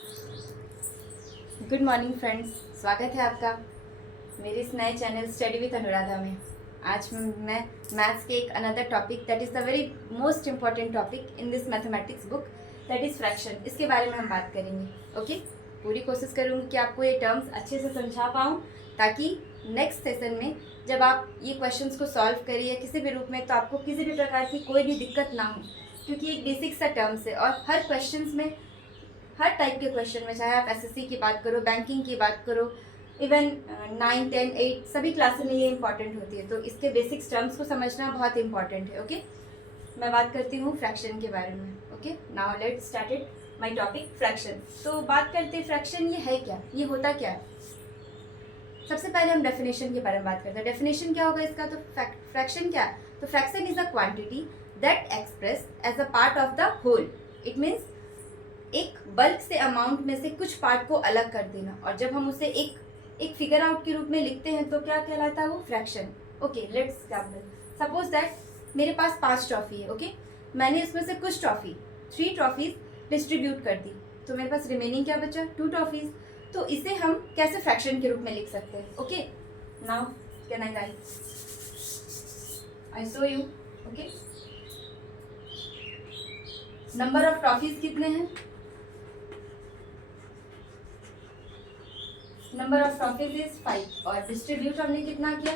Good morning friends, स्वागत है आपका मेरे इस नए चैनल स्टडी विद अनुराधा में। आज मैं मैथ्स के एक another topic that is the very most important topic in this mathematics book that is fraction, इसके बारे में हम बात करेंगे। ओके, पूरी कोशिश करूँगी कि आपको ये टर्म्स अच्छे से समझा पाऊँ ताकि नेक्स्ट सेशन में जब आप ये क्वेश्चंस को सॉल्व करिए किसी भी रूप में तो आपको किसी भी प्रकार की कोई भी दिक्कत ना हो, क्योंकि एक बेसिक सा टर्म्स है और हर क्वेश्चंस में, हर टाइप के क्वेश्चन में, चाहे आप एसएससी की बात करो, बैंकिंग की बात करो, इवन 9, 10, 8 सभी क्लासेस में ये इंपॉर्टेंट होती है। तो इसके बेसिक्स टर्म्स को समझना बहुत इंपॉर्टेंट है। ओके, मैं बात करती हूँ फ्रैक्शन के बारे में। Okay, now let's started my topic fraction. तो बात करते हैं फ्रैक्शन ये है क्या, ये होता क्या है। सबसे पहले हम डेफिनेशन के बारे में बात करते हैं। डेफिनेशन क्या होगा इसका, तो फ्रैक्शन क्या है, तो fraction is a quantity that express as a part of the whole. It means एक बल्क से अमाउंट में से कुछ पार्ट को अलग कर देना, और जब हम उसे एक फिगर आउट के रूप में लिखते हैं तो क्या कहलाता है वो, fraction. Okay, let's example, suppose that मेरे पास 5 ट्रॉफी है। ओके, मैंने इसमें से कुछ ट्रॉफी 3 ट्रॉफीज डिस्ट्रीब्यूट कर दी, तो मेरे पास रिमेनिंग क्या बचा, 2 ट्रॉफीज। तो इसे हम कैसे फ्रैक्शन के रूप में लिख सकते हैं। Okay, now can I right, I show you. Okay, number of trophies कितने हैं, नंबर ऑफ ट्रॉफीज इज 5 और डिस्ट्रीब्यूट हमने कितना किया,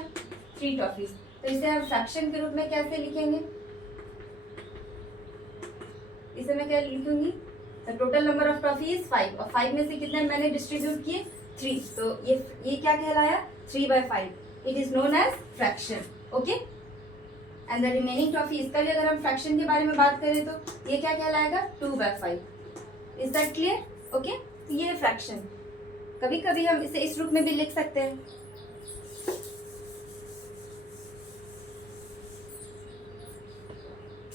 3 ट्रॉफीज। तो इसे हम फ्रैक्शन के रूप में कैसे लिखेंगे, इसे मैं क्या लिखूंगी, the total number of trophy is 5 और 5 में से कितने मैंने डिस्ट्रीब्यूट किए, 3। तो ये क्या कहलाया, 3/5। It is known as fraction. Okay, and the remaining trophy, इसका भी अगर हम फ्रैक्शन के बारे में बात करें तो ये क्या कहलाएगा, 2/5। Is that clear. ओके, तो ये है फ्रैक्शन। कभी कभी हम इसे इस रूप में भी लिख सकते हैं।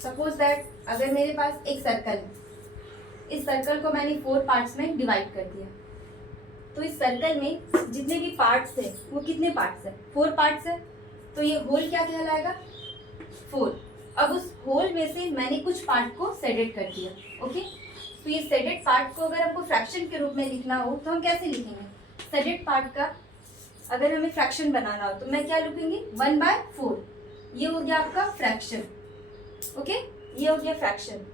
सपोज दैट अगर मेरे पास एक सर्कल है, इस सर्कल को मैंने 4 पार्ट्स में डिवाइड कर दिया, तो इस सर्कल में जितने भी पार्ट्स है वो कितने पार्ट्स है, 4 पार्ट्स है। तो ये होल क्या कहलाएगा, 4। अब उस होल में से मैंने कुछ पार्ट को सेडेड कर दिया। ओके, तो ये सेडेड पार्ट को अगर हमको फ्रैक्शन के रूप में लिखना हो तो हम कैसे लिखेंगे, सेडेड पार्ट का अगर हमें फ्रैक्शन बनाना हो तो मैं क्या लिखूंगी, 1/4। ये हो गया आपका फ्रैक्शन। ओके, ये हो गया फ्रैक्शन।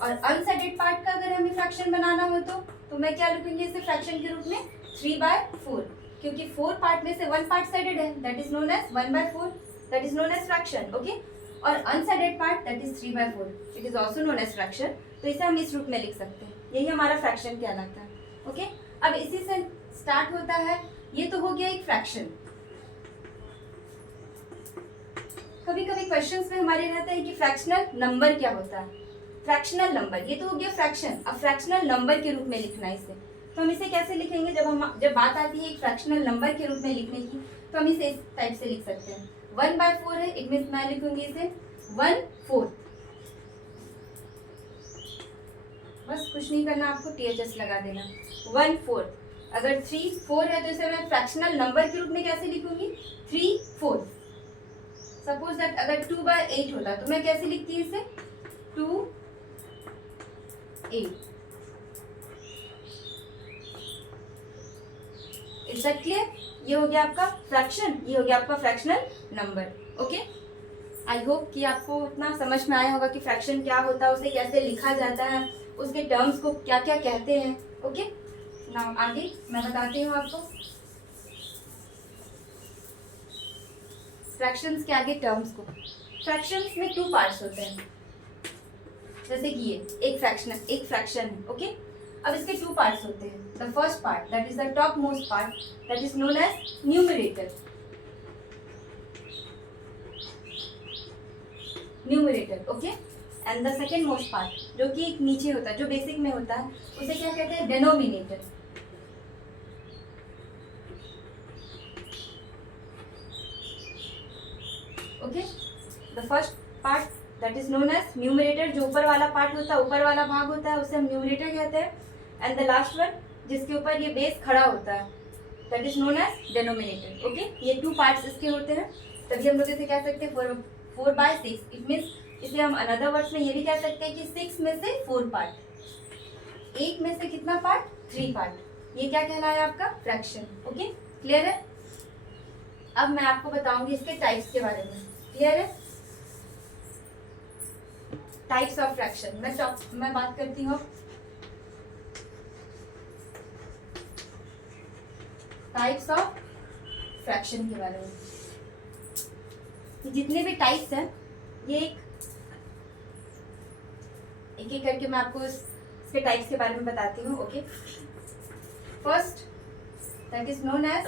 और अनसेडेड पार्ट का अगर हमें फ्रैक्शन बनाना हो तो मैं क्या लिखूंगी इसे फ्रैक्शन के रूप में, 3/4, क्योंकि 4 पार्ट में से 1 पार्ट सेडेड है, that is known as 1/4, that is known as fraction. Okay, और unshaded part that is 3/4, it is also known as fraction. तो इसे हम इस रूप में लिख सकते हैं, यही हमारा फ्रैक्शन कहलाता है। ओके, अब इसी से स्टार्ट होता है, ये तो हो गया एक फ्रैक्शन। कभी कभी क्वेश्चंस में हमारे रहता है कि फ्रैक्शनल नंबर क्या होता है, फ्रैक्शनल नंबर, ये तो हो गया फ्रैक्शन। अब फ्रैक्शनल नंबर के रूप में लिखना है इसे, तो हम इसे कैसे लिखेंगे, जब बात आती है एक फ्रैक्शनल नंबर के रूप में लिखने की तो हम इसे इस टाइप से लिख सकते हैं। 1/4 है, इट मीन्स मैं लिखूंगी इसे 1/4। बस कुछ नहीं करना, आपको THS लगा देना, 1/4। अगर 3/4 है तो इसे मैं फ्रैक्शनल नंबर के रूप में कैसे लिखूंगी, 3/4। सपोज दैट अगर 2/8 होता तो मैं कैसे लिखती हूँ इसे, 2/8। Is that clear. ये हो गया आपका फ्रैक्शन, ये हो गया आपका fractional number. Okay, I hope कि आपको उतना समझ में आया होगा कि फ्रैक्शन क्या होता है, उसे कैसे लिखा जाता है, उसके टर्म्स को क्या क्या कहते हैं। ओके, नाउ आगे मैं बताती हूँ आपको फ्रैक्शंस के आगे टर्म्स को। फ्रैक्शंस में 2 पार्ट्स होते हैं, जैसे कि ये एक फ्रैक्शन है। ओके, अब इसके 2 पार्ट्स होते हैं। The first part that is the top most part that is known as numerator, okay, and the second most part जो कि एक नीचे होता है, जो बेसिक में होता है, उसे क्या कहते हैं, denominator. Okay, the first part that is known as numerator, जो ऊपर वाला पार्ट होता है, ऊपर वाला भाग होता है, उसे हम न्यूमरेटर कहते हैं। एंड द लास्ट वन जिसके ऊपर ये बेस खड़ा होता है, that is known as denominator. Okay, ये 2 पार्ट्स इसके होते हैं, तभी हम लोग इसे कह सकते हैं 4/6। इट मीन्स इसे हम अनदर वर्ड्स में ये भी कह सकते हैं कि 6 में से 4 पार्ट, 8 में से कितना पार्ट, 3 पार्ट। ये क्या कहलाया आपका? फ्रैक्शन। ओके, क्लियर है? अब मैं आपको बताऊंगी इसके टाइप्स के बारे में। क्लियर है? टाइप्स ऑफ फ्रैक्शन मैं बात करती हूँ टाइप्स ऑफ फ्रैक्शन के बारे में। जितने भी टाइप्स हैं ये एक एक करके मैं आपको इसके टाइप्स के बारे में बताती हूँ। Okay, first that is known as